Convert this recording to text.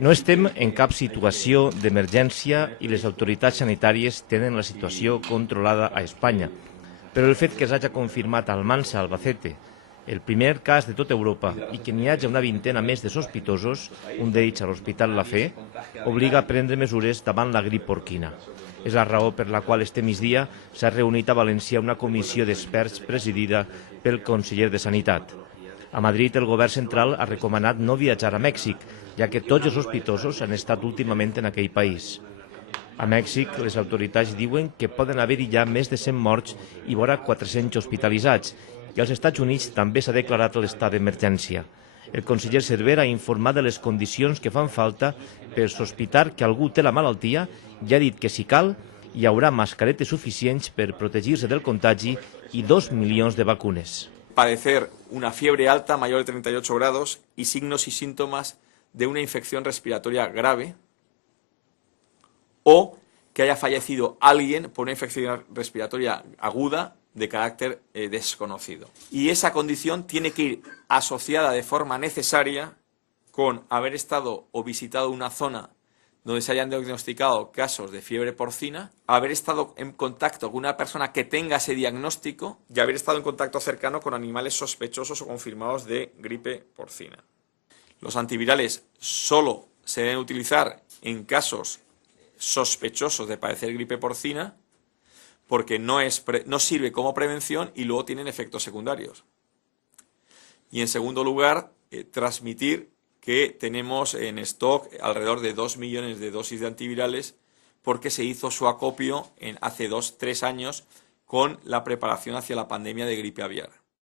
No estem en cap situació d'emergència i les autoritats sanitàries tenen la situació controlada a Espanya, però el fet que s'hagi confirmat al Almansa, Albacete, el primer cas de tota Europa i que n'hi hagi una vintena més de sospitosos, un d'ells a l'Hospital La Fe, obliga a prendre mesures davant la grip porquina. És la raó per la qual este migdia s'ha reunit a València una comissió d'experts presidida pel conseller de Sanitat. A Madrid, el govern central ha recomanat no viatjar a Mèxic, ja que tots els sospitosos han estat últimament en aquell país. A Mèxic, les autoritats diuen que poden haver-hi ja més de 100 morts i vora 400 hospitalitzats, i als Estats Units també s'ha declarat l'estat d'emergència. El conseller Cervera ha informat de les condicions que fan falta per sospitar que algú té la malaltia i ha dit que, si cal, hi haurà mascaretes suficients per protegir-se del contagi i 2 milions de vacunes. Padecer una fiebre alta mayor de 38 grados y signos y síntomas de una infección respiratoria grave, o que haya fallecido alguien por una infección respiratoria aguda de carácter desconocido. Y esa condición tiene que ir asociada de forma necesaria con haber estado o visitado una zona donde se hayan diagnosticado casos de fiebre porcina, haber estado en contacto con una persona que tenga ese diagnóstico y haber estado en contacto cercano con animales sospechosos o confirmados de gripe porcina. Los antivirales solo se deben utilizar en casos sospechosos de padecer gripe porcina porque no sirve como prevención y luego tienen efectos secundarios. Y en segundo lugar, transmitir que tenemos en stock alrededor de 2 millones de dosis de antivirales porque se hizo su acopio hace 2-3 años con la preparación hacia la pandemia de gripe aviar.